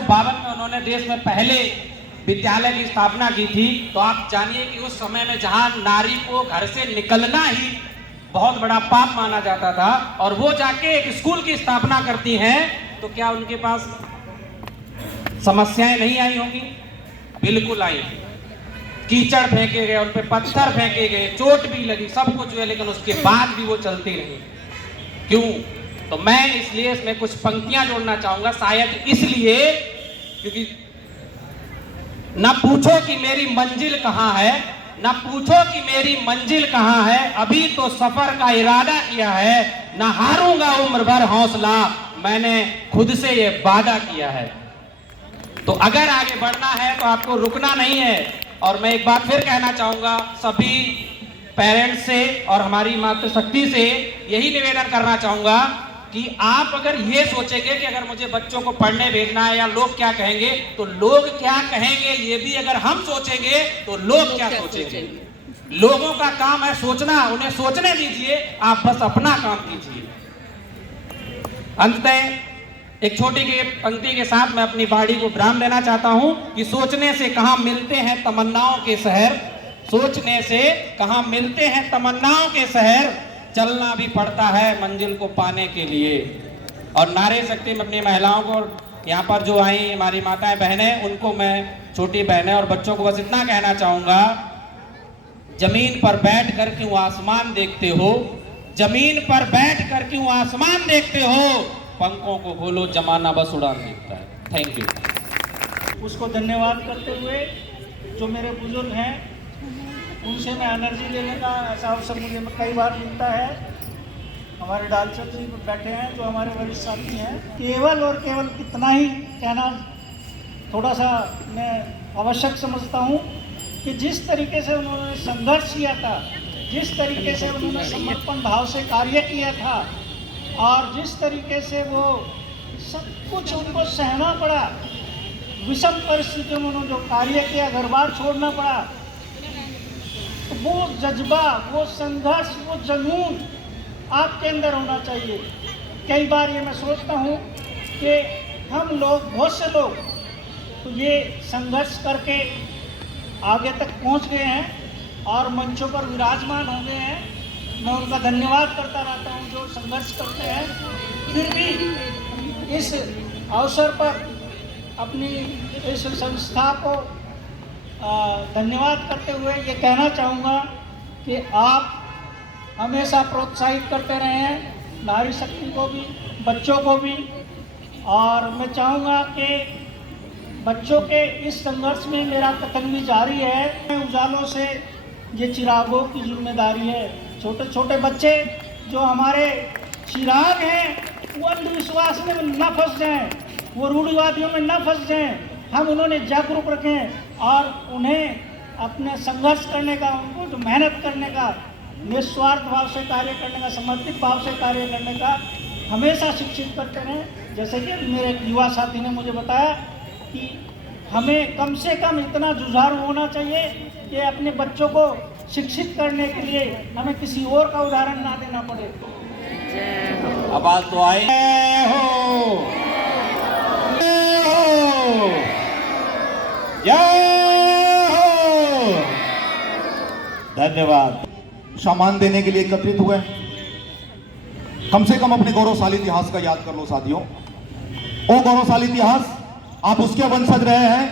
1952 में उन्होंने देश में पहले विद्यालय की स्थापना की थी। तो आप जानिए कि उस समय में जहां नारी को घर से निकलना ही बहुत बड़ा पाप माना जाता था और वो जाके एक स्कूल की स्थापना करती हैं, तो क्या उनके पास समस्याएं नहीं आई होंगी? बिल्कुल आई। कीचड़ फेंके गए, उन पे पत्थर फेंके गए, चोट भी लगी, सब कुछ हुआ, लेकिन उसके बाद भी वो चलती रही। क्यों? तो मैं इसलिए इसमें कुछ पंक्तियां जोड़ना चाहूंगा, शायद इसलिए क्योंकि न पूछो कि मेरी मंजिल कहां है, न पूछो कि मेरी मंजिल कहां है, अभी तो सफर का इरादा किया है, न हारूंगा उम्र भर हौसला, मैंने खुद से ये वादा किया है। तो अगर आगे बढ़ना है तो आपको रुकना नहीं है। और मैं एक बात फिर कहना चाहूंगा सभी पेरेंट्स से और हमारी मातृशक्ति से यही निवेदन करना चाहूंगा कि आप अगर ये सोचेंगे कि अगर मुझे बच्चों को पढ़ने भेजना है या लोग क्या कहेंगे, तो लोग क्या कहेंगे ये भी अगर हम सोचेंगे तो लोग क्या सोचेंगे। लोगों का काम है सोचना, उन्हें सोचने दीजिए, आप बस अपना काम कीजिए। अंततः एक छोटी की पंक्ति के साथ मैं अपनी बाड़ी को विराम देना चाहता हूं कि सोचने से कहां मिलते हैं तमन्नाओं के शहर, सोचने से कहां मिलते हैं तमन्नाओं के शहर, चलना भी पड़ता है मंजिल को पाने के लिए। और नारी शक्ति में अपनी महिलाओं को, यहाँ पर जो आई हमारी माताएं बहनें, उनको मैं, छोटी बहनें और बच्चों को बस इतना कहना चाहूंगा, जमीन पर बैठ कर क्यों आसमान देखते हो, जमीन पर बैठ कर क्यों आसमान देखते हो, पंखों को खोलो जमाना बस उड़ान देखता है। Thank you. उसको धन्यवाद करते हुए जो मेरे बुजुर्ग हैं उनसे मैं एनर्जी लेने का ऐसा अवसर मुझे कई बार मिलता है। हमारे डालचंद जी बैठे हैं जो हमारे वरिष्ठ साथी हैं। केवल और केवल इतना ही कहना थोड़ा सा मैं आवश्यक समझता हूँ कि जिस तरीके से उन्होंने संघर्ष किया था, जिस तरीके से उन्होंने समर्पण भाव से कार्य किया था और जिस तरीके से वो सब कुछ उनको सहना पड़ा, विषम परिस्थितियों में उन्होंने जो कार्य किया, घर बार छोड़ना पड़ा, तो वो जज्बा, वो संघर्ष, वो जुनून आपके अंदर होना चाहिए। कई बार ये मैं सोचता हूँ कि हम लोग, बहुत से लोग तो ये संघर्ष करके आगे तक पहुँच गए हैं और मंचों पर विराजमान हो गए हैं। मैं उनका धन्यवाद करता रहता हूँ जो संघर्ष करते हैं। फिर भी इस अवसर पर अपनी इस संस्था को धन्यवाद करते हुए ये कहना चाहूँगा कि आप हमेशा प्रोत्साहित करते रहे हैं नारी शक्ति को भी, बच्चों को भी। और मैं चाहूँगा कि बच्चों के इस संघर्ष में मेरा कथन भी जारी है। उजालों से ये चिरागों की जिम्मेदारी है। छोटे छोटे बच्चे जो हमारे चिराग हैं वो अंधविश्वास में न फंस जाएं, वो रूढ़िवादियों में न फंस जाएं। हम उन्होंने जागरूक रखें और उन्हें अपने संघर्ष करने का, उनको जो मेहनत करने का, निस्वार्थ भाव से कार्य करने का, समर्पित भाव से कार्य करने का हमेशा शिक्षित करते रहें। जैसे कि मेरे एक युवा साथी ने मुझे बताया कि हमें कम से कम इतना जुझारू होना चाहिए कि अपने बच्चों को शिक्षित करने के लिए हमें किसी और का उदाहरण ना देना पड़े। आवाज तो आई हो, धन्यवाद। सम्मान देने के लिए एकत्रित हुए। कम से कम अपने गौरवशाली इतिहास का याद कर लो साथियों। वो गौरवशाली इतिहास, आप उसके वंशज रहे हैं।